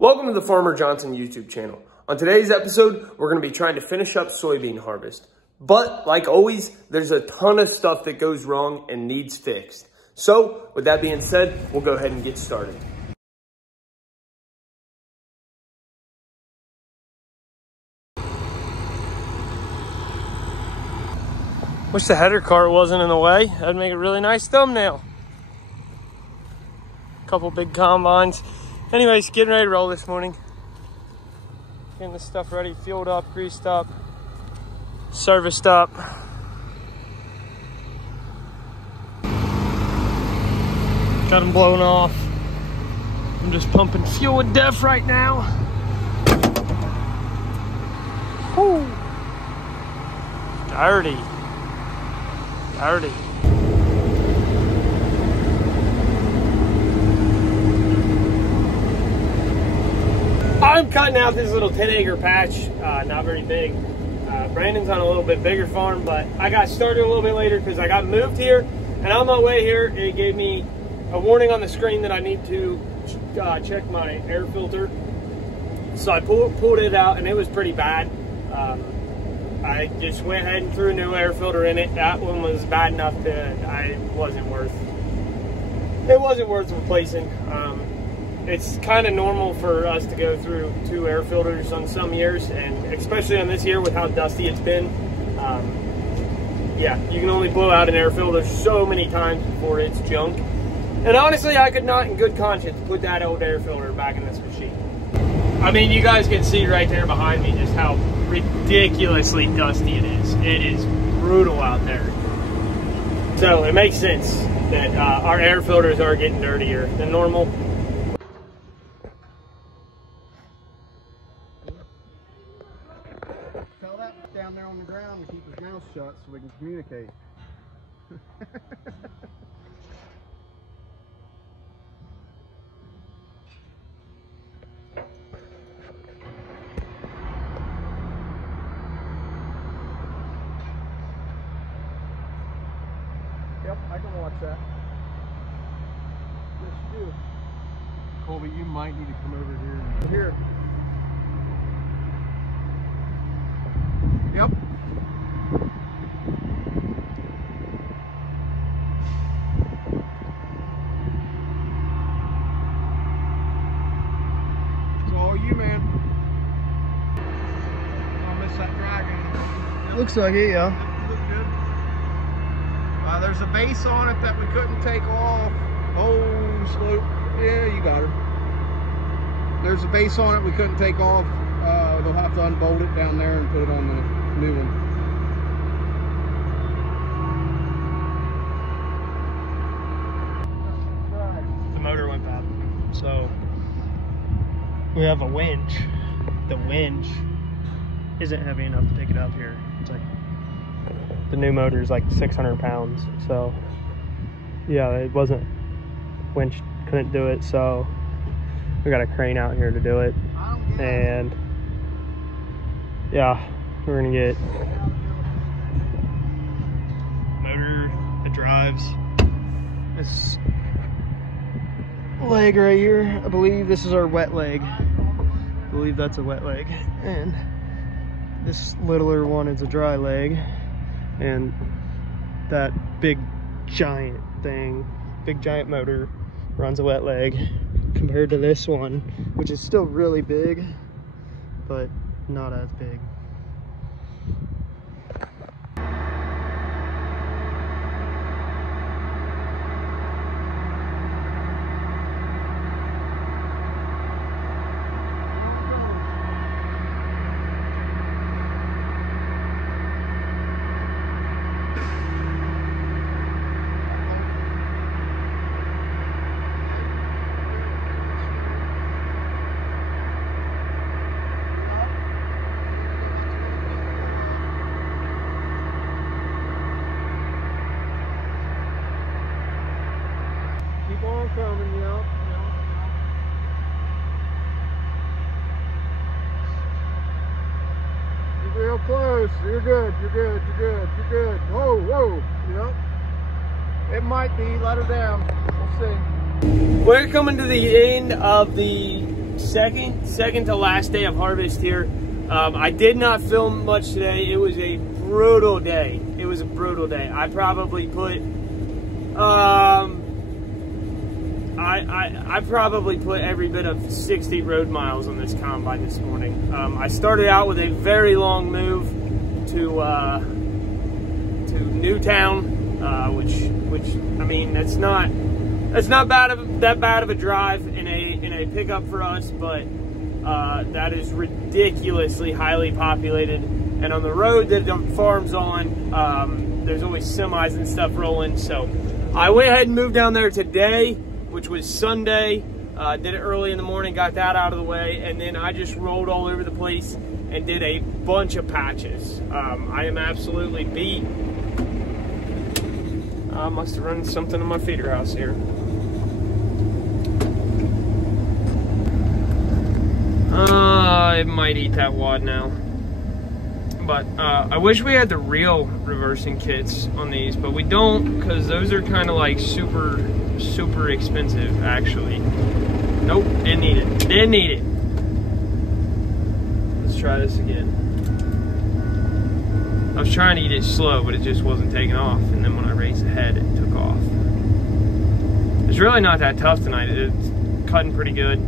Welcome to the Farmer Johnson YouTube channel. On today's episode, we're going to be trying to finish up soybean harvest. But like always, there's a ton of stuff that goes wrong and needs fixed. So with that being said, we'll go ahead and get started. Wish the header cart wasn't in the way. That'd make a really nice thumbnail. Couple big combines. Anyways, getting ready to roll this morning. Getting this stuff ready, fueled up, greased up, serviced up. Got them blown off. I'm just pumping fuel with DEF right now. Whew. Dirty. I'm cutting out this little 10-acre patch, not very big. Brandon's on a little bit bigger farm, but I got started a little bit later because I got moved here, and on my way here, it gave me a warning on the screen that I need to check my air filter. So I pulled it out, and it was pretty bad. I just went ahead and threw a new air filter in it. That one was bad enough that it wasn't worth replacing. It's kind of normal for us to go through 2 air filters on some years, and especially on this year with how dusty it's been. Yeah, you can only blow out an air filter so many times before it's junk. And honestly, I could not in good conscience put that old air filter back in this machine. I mean, you guys can see right there behind me just how ridiculously dusty it is. It is brutal out there. So it makes sense that our air filters are getting dirtier than normal. Tell that down there on the ground to keep his mouth shut so we can communicate. Yep, I can watch that. Yes, you do. Colby, you might need to come over here. Here. Yep. It's all you, man. I'll miss that dragon. Yep. Looks like it, yeah. There's a base on it that we couldn't take off. Oh, slope. Yeah, you got her. There's a base on it we couldn't take off. They'll have to unbolt it down there and put it on the new one. The motor went bad. So we have a winch. The winch isn't heavy enough to pick it up here. It's like the new motor is like 600 pounds. So yeah, it wasn't, winch couldn't do it. So we got a crane out here to do it. And yeah, we're gonna get motor that drives this leg right here. I believe this is our wet leg. I believe that's a wet leg. And this littler one is a dry leg. And that big giant thing, big giant motor runs a wet leg compared to this one, which is still really big, but not as big. Coming, yeah. You're real close. You're good. Whoa, whoa. Yep. It might be. Let her down. We'll see. We're coming to the end of the second to last day of harvest here. I did not film much today. It was a brutal day. It was a brutal day. I probably put I probably put every bit of 60 road miles on this combine this morning. I started out with a very long move to Newtown, which I mean, that's not that bad of a drive in a pickup for us, but that is ridiculously highly populated. And on the road that the farm's on, there's always semis and stuff rolling. So I went ahead and moved down there today, which was Sunday. Did it early in the morning, got that out of the way, and then I just rolled all over the place and did a bunch of patches. I am absolutely beat. I must have run something in my feeder house here. It might eat that wad now. But I wish we had the real reversing kits on these, but we don't, because those are kind of like super expensive, actually. Nope, didn't need it. Didn't need it. Let's try this again. I was trying to eat it slow, but it just wasn't taking off. And then when I raised the head, it took off. It's really not that tough tonight. It's cutting pretty good.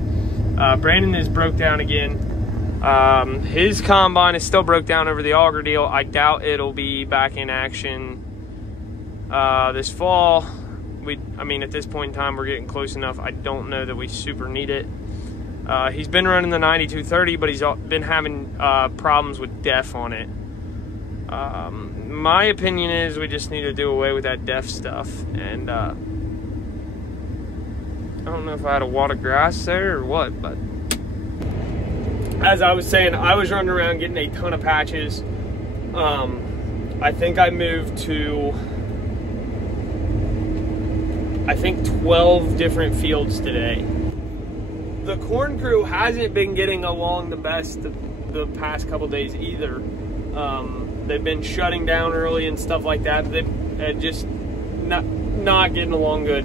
Brandon is broke down again. His combine is still broke down over the auger deal. I doubt it'll be back in action this fall. I mean, at this point in time, we're getting close enough. I don't know that we super need it. He's been running the 9230, but he's been having problems with def on it. My opinion is we just need to do away with that def stuff. And I don't know if I had a wad of grass there or what, but as I was saying, I was running around getting a ton of patches. I think I moved to 12 different fields today. The corn crew hasn't been getting along the best the past couple days either. They've been shutting down early and stuff like that. They've just not getting along good.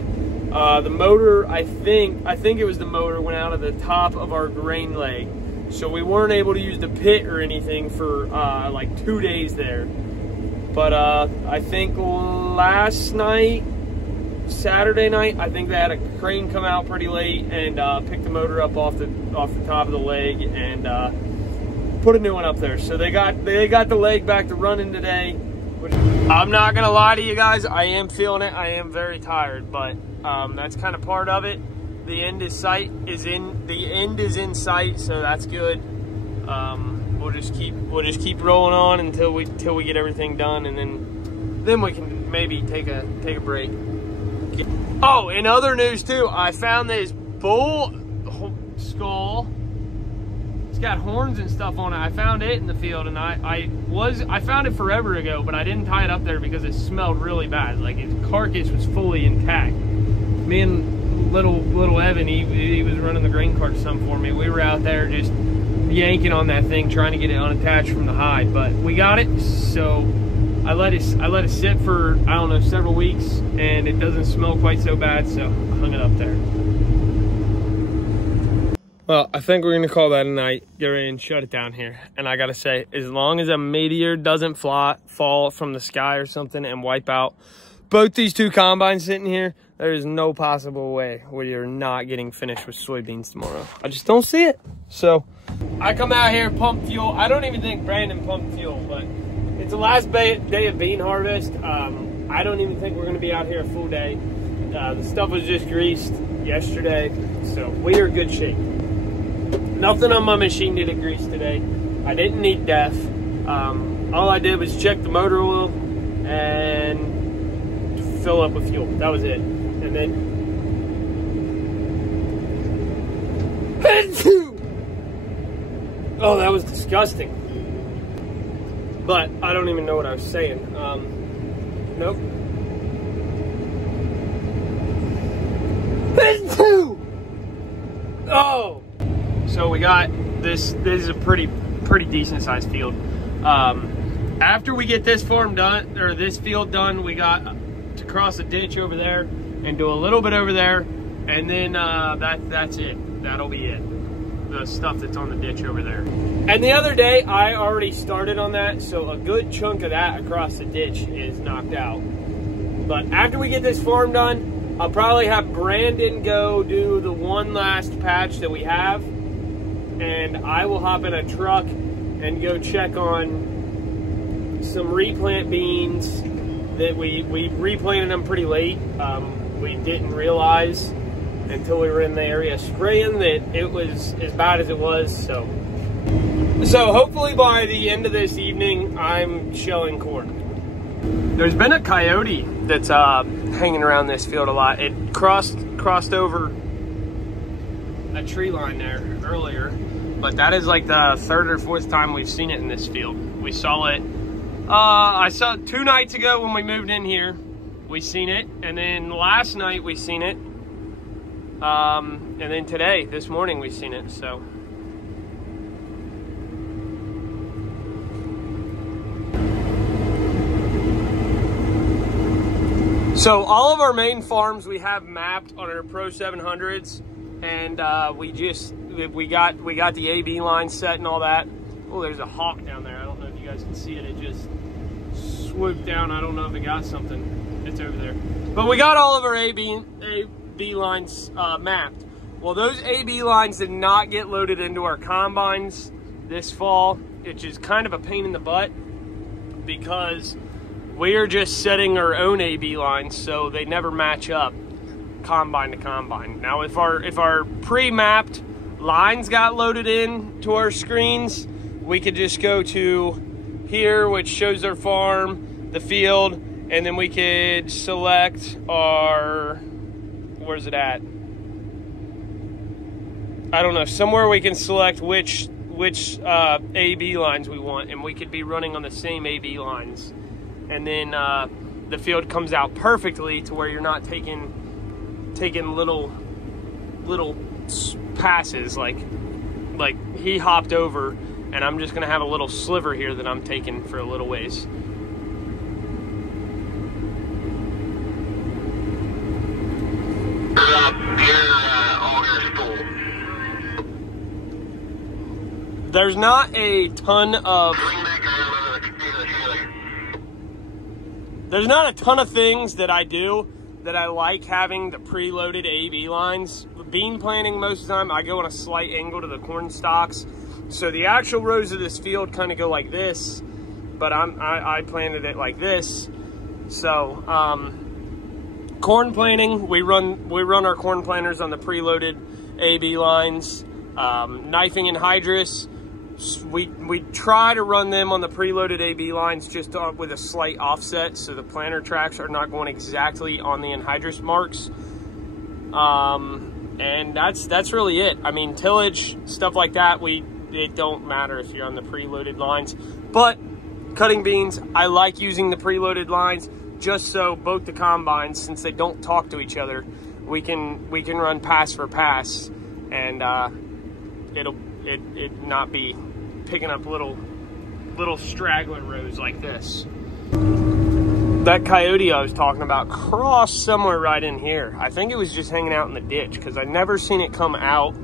The motor, I think it was the motor, went out of the top of our grain leg. So we weren't able to use the pit or anything for like 2 days there. But I think last night, Saturday night, I think they had a crane come out pretty late and pick the motor up off the top of the leg and put a new one up there. So they got the leg back to running today. Which, I'm not gonna lie to you guys, I am feeling it. I am very tired, but that's kind of part of it. The end is in sight, so that's good. We'll just keep rolling on until we get everything done, and then we can maybe take a break. Oh, in other news too, I found this bull skull. It's got horns and stuff on it. I found it in the field, and I found it forever ago, but I didn't tie it up there because it smelled really bad. Like its carcass was fully intact. Me and little Evan, he was running the grain cart some for me. We were out there just yanking on that thing, trying to get it unattached from the hide, but we got it. So I let it sit for, I don't know, several weeks, and it doesn't smell quite so bad, so I hung it up there. Well, I think we're gonna call that a night, get ready and shut it down here. And I gotta say, as long as a meteor doesn't fall from the sky or something and wipe out both these two combines sitting here, there is no possible way we are not getting finished with soybeans tomorrow. I just don't see it. So I come out here, pump fuel. I don't even think Brandon pumped fuel, but it's the last day of bean harvest. I don't even think we're gonna be out here a full day. The stuff was just greased yesterday, so we are in good shape. Nothing on my machine needed grease today. I didn't need def. All I did was check the motor oil and fill up with fuel. That was it. And then oh, that was disgusting. But I don't even know what I was saying. Nope. Oh, so we got this. This is a pretty decent sized field. After we get this farm done, or this field done, we got to cross a ditch over there and do a little bit over there, and then that's it. That'll be it. the stuff that's on the ditch over there. And the other day, I already started on that, so a good chunk of that across the ditch is knocked out. But after we get this farm done, I'll probably have Brandon go do the one last patch that we have, and I will hop in a truck and go check on some replant beans that we replanted them pretty late. We didn't realize until we were in the area spraying that it was as bad as it was. So hopefully by the end of this evening, I'm shelling corn. There's been a coyote that's hanging around this field a lot. It crossed over a tree line there earlier, but that is like the third or fourth time we've seen it in this field. We saw it, I saw it 2 nights ago when we moved in here. We seen it, and then last night we seen it, and then today, this morning, we seen it. So all of our main farms we have mapped on our Pro 700s, and we got the AB line set and all that. Oh, there's a hawk down there. I don't know if you guys can see it. It just swooped down. I don't know if it got something. It's over there. But we got all of our AB lines mapped. Well, those AB lines did not get loaded into our combines this fall, which is kind of a pain in the butt because we are just setting our own AB lines, so they never match up combine to combine. Now, if our pre-mapped lines got loaded in to our screens, we could just go to here, which shows our farm, the field, and then we could select our, where's it at? I don't know, somewhere we can select which AB lines we want, and we could be running on the same AB lines. And then the field comes out perfectly to where you're not taking little passes like he hopped over, and I'm just gonna have a little sliver here that I'm taking for a little ways. There's not a ton of things that I do that I like having the preloaded AB lines. Bean planting, most of the time I go on a slight angle to the corn stalks, so the actual rows of this field kind of go like this, but I planted it like this. So corn planting, we run our corn planters on the preloaded AB lines. Knifing and hydrous, we try to run them on the preloaded AB lines just with a slight offset, so the planter tracks are not going exactly on the anhydrous marks. And that's really it. I mean, tillage, stuff like that, it don't matter if you're on the preloaded lines. But cutting beans, I like using the preloaded lines just so both the combines, since they don't talk to each other, we can run pass for pass, and it not be picking up little straggler rows like this. That coyote I was talking about crossed somewhere right in here. I think it was just hanging out in the ditch because I never seen it come out.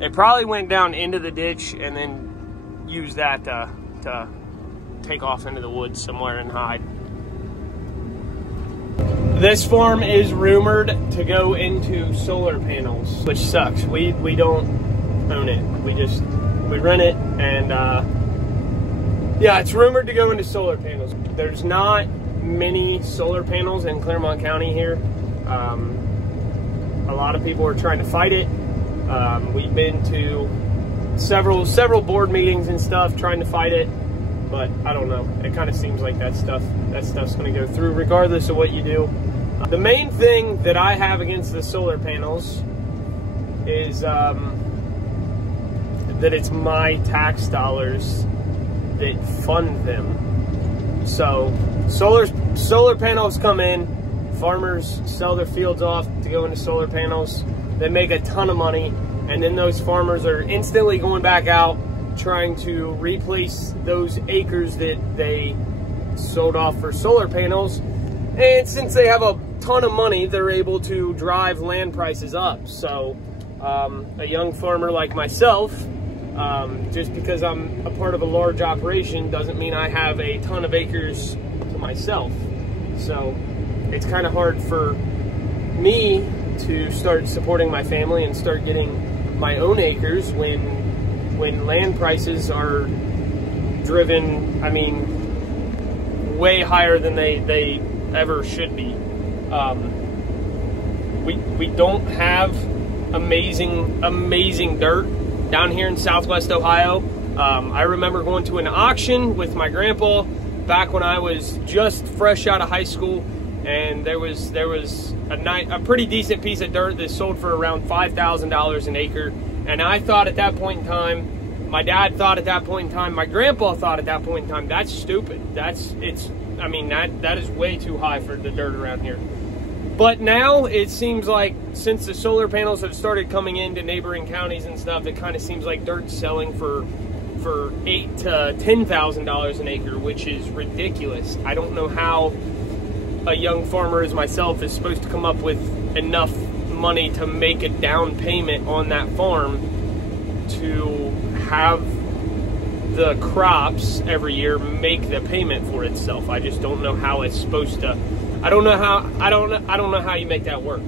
It probably went down into the ditch and then used that to take off into the woods somewhere and hide. This farm is rumored to go into solar panels, which sucks. We don't own it. We rent it, and yeah, it's rumored to go into solar panels. There's not many solar panels in Clermont County here. A lot of people are trying to fight it. We've been to several board meetings and stuff trying to fight it, but I don't know. It kind of seems like that stuff's going to go through regardless of what you do. The main thing that I have against the solar panels is that it's my tax dollars that fund them. So solar panels come in, farmers sell their fields off to go into solar panels. They make a ton of money, and then those farmers are instantly going back out trying to replace those acres that they sold off for solar panels. And since they have a ton of money, they're able to drive land prices up. So a young farmer like myself, just because I'm a part of a large operation doesn't mean I have a ton of acres to myself. So it's kind of hard for me to start supporting my family and start getting my own acres when land prices are driven, I mean, way higher than they ever should be. We don't have amazing dirt down here in Southwest Ohio. I remember going to an auction with my grandpa back when I was just fresh out of high school, and there was a pretty decent piece of dirt that sold for around $5,000 an acre. And I thought at that point in time, my dad thought at that point in time, my grandpa thought at that point in time, that's stupid. That is way too high for the dirt around here. But now it seems like since the solar panels have started coming into neighboring counties and stuff, it kind of seems like dirt's selling for $8,000 to $10,000 an acre, which is ridiculous. I don't know how a young farmer as myself is supposed to come up with enough money to make a down payment on that farm to have the crops every year make the payment for itself. I just don't know how it's supposed to. I don't know how you make that work.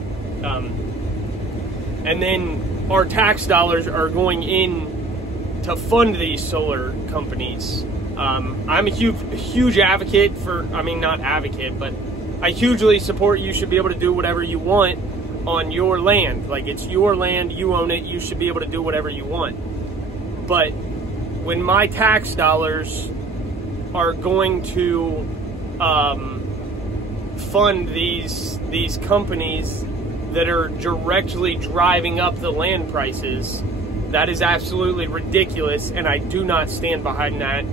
And then our tax dollars are going in to fund these solar companies. I'm a huge advocate for, I mean, not advocate, but I hugely support you should be able to do whatever you want on your land. Like, it's your land, you own it, you should be able to do whatever you want. But when my tax dollars are going to fund these companies that are directly driving up the land prices, that is absolutely ridiculous, and I do not stand behind that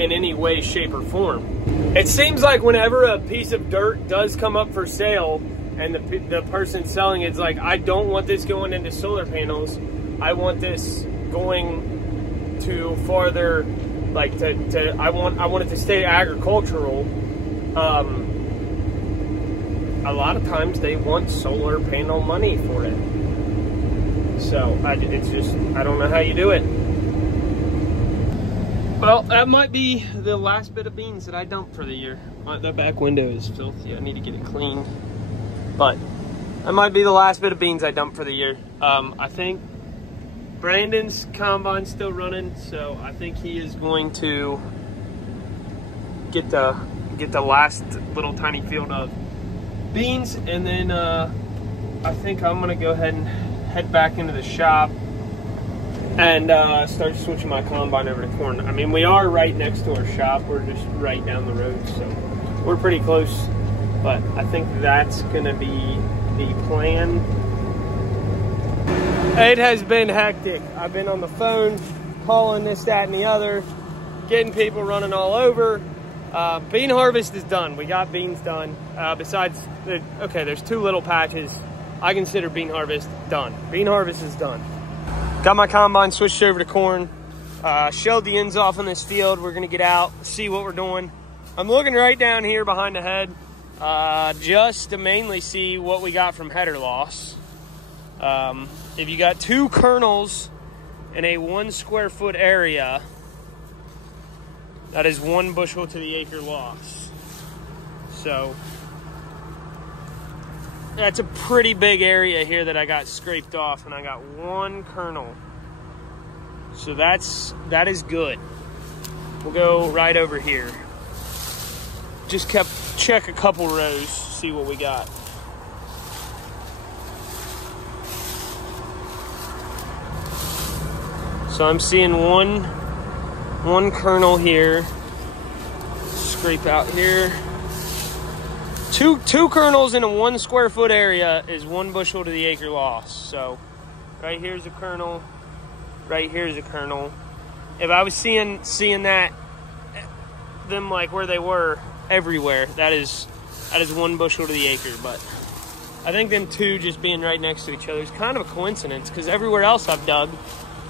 in any way, shape, or form. It seems like whenever a piece of dirt does come up for sale and the person selling it's like, I don't want this going into solar panels, I want this going to farther, like I want it to stay agricultural. A lot of times they want solar panel money for it. So it's just, I don't know how you do it. Well, that might be the last bit of beans that I dump for the year. The back window is filthy. I need to get it cleaned. But that might be the last bit of beans I dump for the year. I think Brandon's combine's still running, so I think he is going to get the last little tiny field of beans, and then I think I'm gonna go ahead and head back into the shop and start switching my combine over to corn. I mean, we are right next to our shop. We're just right down the road, so we're pretty close. But I think that's gonna be the plan. It has been hectic. I've been on the phone, calling this, that, and the other, getting people running all over. Bean harvest is done. We got beans done. Besides, okay, there's two little patches. I consider bean harvest done. Bean harvest is done. Got my combine switched over to corn. Shelled the ends off on this field. We're gonna get out, see what we're doing. I'm looking right down here behind the head, just to mainly see what we got from header loss. If you got two kernels in a 1 square foot area, that is 1 bushel to the acre loss. So that's a pretty big area here that I got scraped off, and I got 1 kernel. So that is good. We'll go right over here. Just check a couple rows, see what we got. So I'm seeing one kernel here. Scrape out here. Two kernels in a 1 square foot area is 1 bushel to the acre loss. So right here's a kernel, right here's a kernel. If I was seeing that, them like where they were everywhere, that is 1 bushel to the acre. But I think them two just being right next to each other is kind of a coincidence, because everywhere else I've dug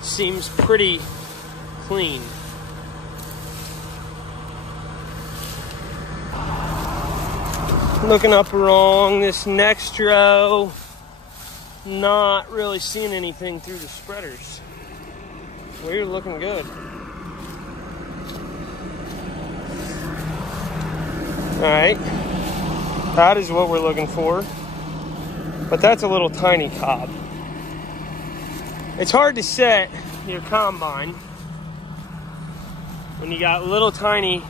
seems pretty clean. Looking up wrong, this next row, not really seeing anything through the spreaders. We're looking good. All right, that is what we're looking for. But that's a little tiny cob. It's hard to set your combine when you got little tiny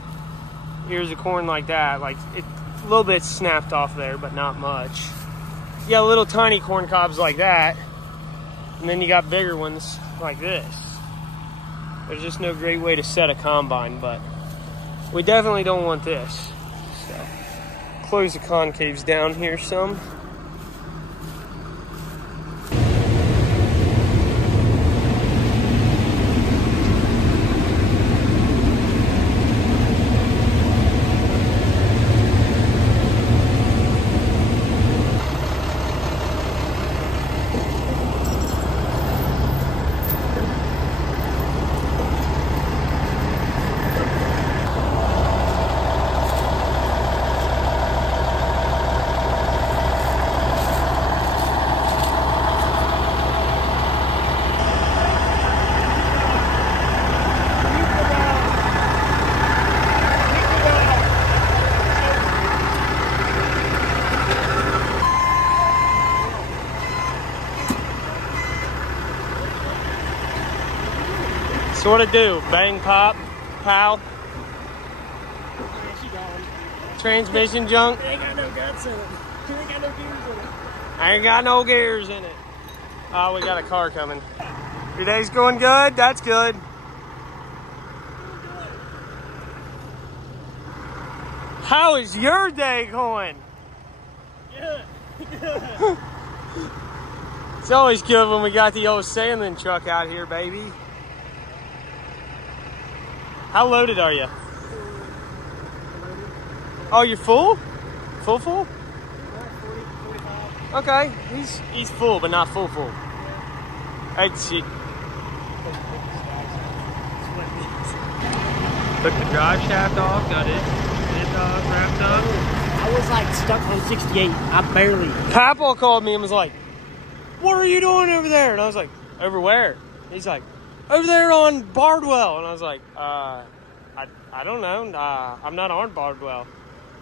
ears of corn like that. Like, it, a little bit snapped off there, but not much. You got little tiny corn cobs like that, and then you got bigger ones like this. There's just no great way to set a combine, but we definitely don't want this. So, close the concaves down here some. So what it do? Bang, pop, pow. Transmission junk. Ain't got no guts in it. Ain't got no gears in it. I ain't got no gears in it. Oh, we got a car coming. Your day's going good? That's good. How is your day going? Good. It's always good when we got the old sanding truck out here, baby. How loaded are you? Oh, you're full? Full? 40, 45. Okay, he's full, but not full. That's it. Took the drive shaft off, got it wrapped up. I was like stuck on 68. I barely. Papa called me and was like, "What are you doing over there?" And I was like, "Over where?" He's like, "Over there on Bardwell." And I was like, I don't know. I'm not on Bardwell.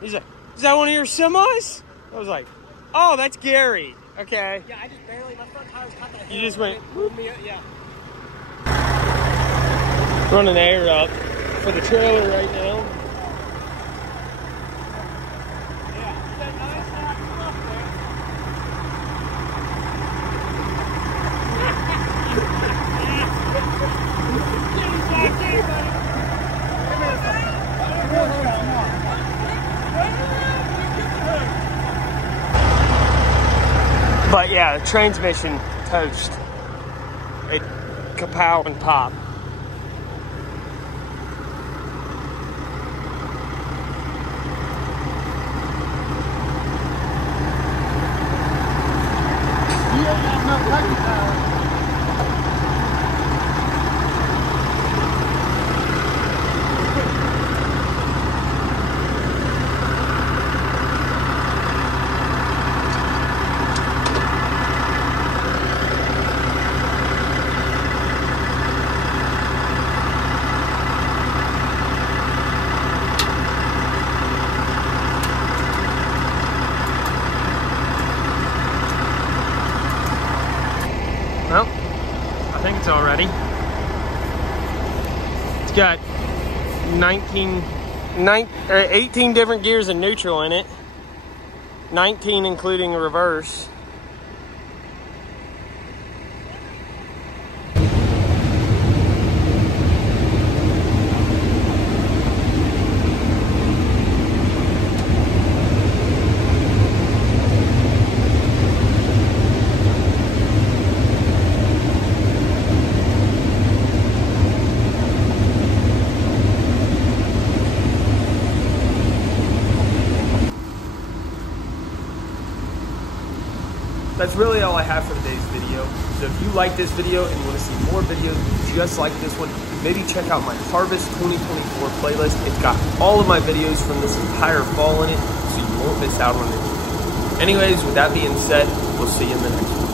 He's like, "Is that one of your semis?" I was like, "Oh, that's Gary." Okay. Yeah, I just barely. My front tires caught that hill. You just went. Moved me up, yeah. Running air up for the trailer right now. But yeah, the transmission toast. It kapow and pop. Well, I think it's all ready. It's got 18 different gears in neutral in it. 19 including reverse. That's really all I have for today's video. So if you like this video and want to see more videos just like this one, maybe check out my Harvest 2024 playlist. It's got all of my videos from this entire fall in it, so you won't miss out on anything. Anyways, with that being said, we'll see you in the next one.